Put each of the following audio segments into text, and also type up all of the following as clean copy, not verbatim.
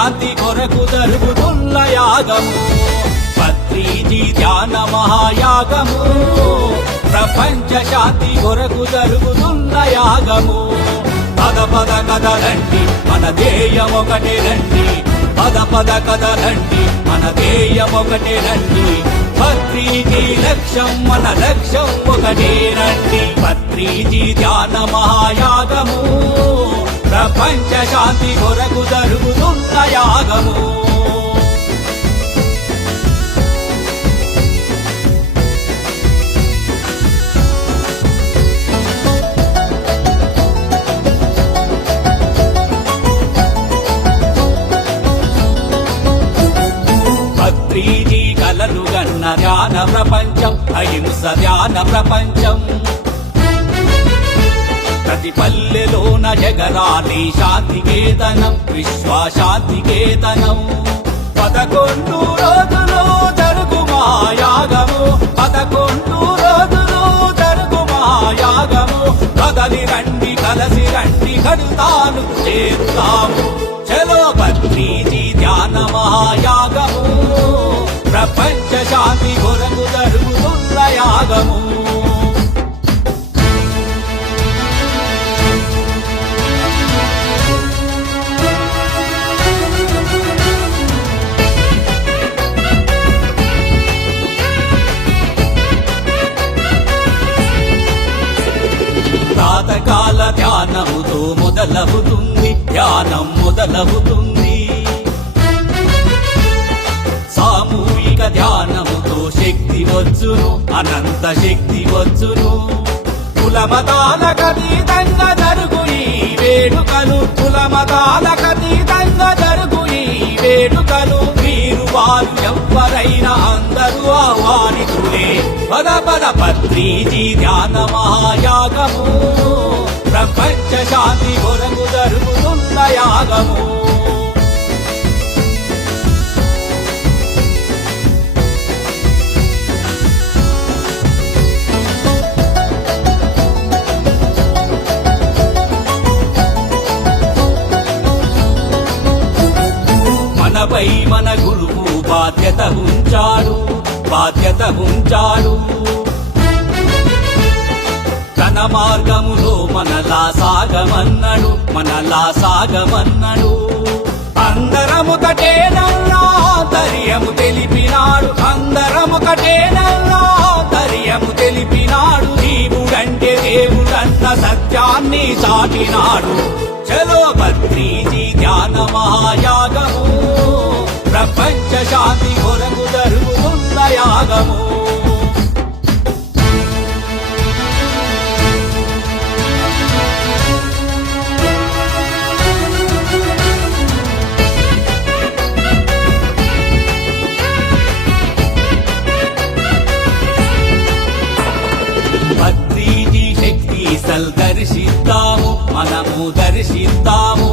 శాంతి కొరకు జరుగుతున్న యాగము పత్రిజీ ధ్యాన మహాయాగము ప్రపంచ శాంతి కొరకు జరుగుతున్న యాగము పద పద కదలండి మన ధ్యేయం ఒకటే రండి పద పద కదలండి మన ధ్యేయం ఒకటే రండి పత్రిజీ లక్ష్యం మన లక్ష్యం ఒకటే రండి పత్రిజీ ధ్యాన మహాయాగము ప్రపంచ శాంతి కొరకు జరుగుతున్న యాగము పత్రిజీ కలలు గన్న ధ్యాన ప్రపంచం అహింస ధ్యాన ప్రపంచం ప్రతి పల్లెలోన జగరాలి శాంతికేతనం విశ్వశాంతికేతనం 11 రోజులు జరుగు మాయాగము 11 రోజులు జరుగు మాయాగము కదలి రండి కలసి రండి కడుతాను చేరుతాము చలో పత్రిజీ ధ్యాన మహాయాగము ప్రపంచ శాంతి కొరకు జరుగుతున్న యాగము ప్రాతకాల ధ్యానముతో మొదలవుతుంది ధ్యానం మొదలవుతుంది సామూహిక ధ్యానముతో శక్తి వచ్చును అనంత శక్తి వచ్చును కులమతాలకతీతంగా జరుగు ఈ వేడుకలు కులమతాలకతీతంగా జరుగు ఈ వేడుకలు వీరు వారు ఎవ్వరైనా అందరూ ఆహ్వానితులే పద పద పత్రిజీ ధ్యాన మహాయాగము ప్రపంచ శాంతి కొరకు జరుగుతున్న యాగము మనపై మన గురువు బాధ్యత ఉంచాడు తన మార్గములో మనలా సాగమన్నడు అందరముకటేనన్నా ధైర్యము తెలిపినాడు ధైర్యము తెలిపినాడు జీవుడంటే దేవుడన్న సత్యాన్ని చాటినాడు చలో పత్రిజీ ధ్యాన మహాయాగము ప్రపంచ శాంతి కొరకు జరుగుతున్న యాగము పత్రిజీ శక్తి దర్శిద్దాము మనము దర్శిద్దాము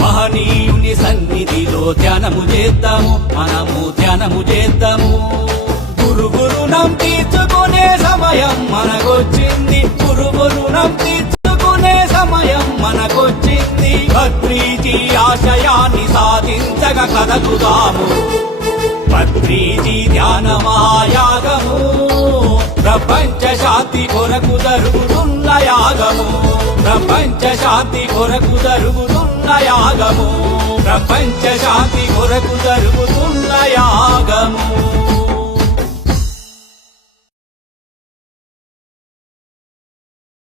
మహనీయుని సన్నిధిలో ధ్యానము చేద్దాము మనము ధ్యానము చేద్దాము గురువురుణం తీర్చుకునే సమయం మనకొచ్చింది గురువురుణం తీర్చుకునే సమయం మనకొచ్చింది పత్రిజీ ఆశయాన్ని సాధించగా కదలుదాము పత్రిజీ ధ్యాన మహాయాగము ప్రపంచ శాంతి కొరకు జరుగుతున్న యాగము ప్రపంచ శాంతి కొరకు జరుగుతున్న యాగము ప్రపంచ శాంతి కొరకు జరుగుతున్న యాగము